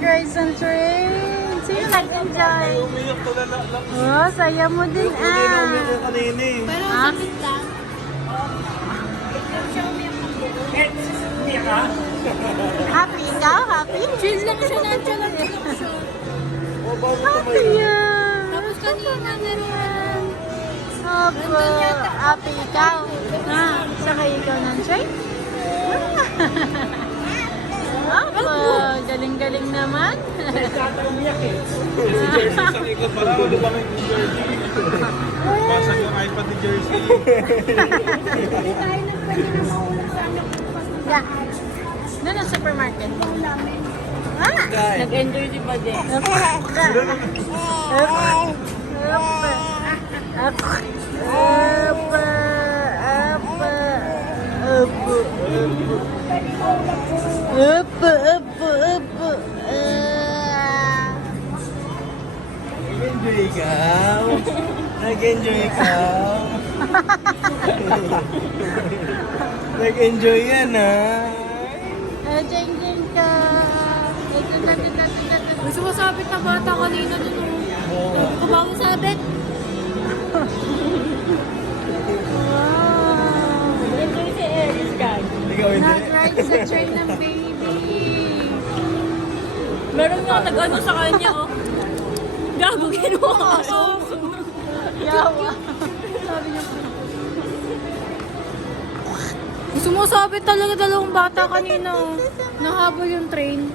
nag-ride sa train. Sino nag-enjoy? Oh, saya mo din Hindi na umiyak kanina eh. Pero Ah? sakit lang. Siya umiyak na. Happy ikaw? Happy? Chill lang siya, nonchalant lang siya. Oh, bago Happy tumayo. yan. Tapos kanina meron. Opo. Happy ikaw? Ha? Sakay ikaw ng train? Opo. Galing-galing naman. Si Jersey sa likod, parang lubangin yung Jersey. Basag yung iPad ni Jersey. Hindi tayo nang pwede na maulog sa anak. Yeah. Doon ang supermarket. Ah! Guys, Nag-enjoy di ba din? Up. nag-enjoy ikaw. Nag-enjoy ikaw. Nag-enjoy yan ah. Jeng-jeng ka. Ito na. May sumasabit na bata kanina dun. Oo. Kabawang sabit. Wow. Enjoy si Eris, guys. Ikaw hindi. Nag-ride sa train ng baby. Meron nga nag-ano sa kanya, oh. Gago, kinuha ako. Yawa. Sabi niya, Sumasabit talaga dalawang bata kanina, oh. Nahabol yung train.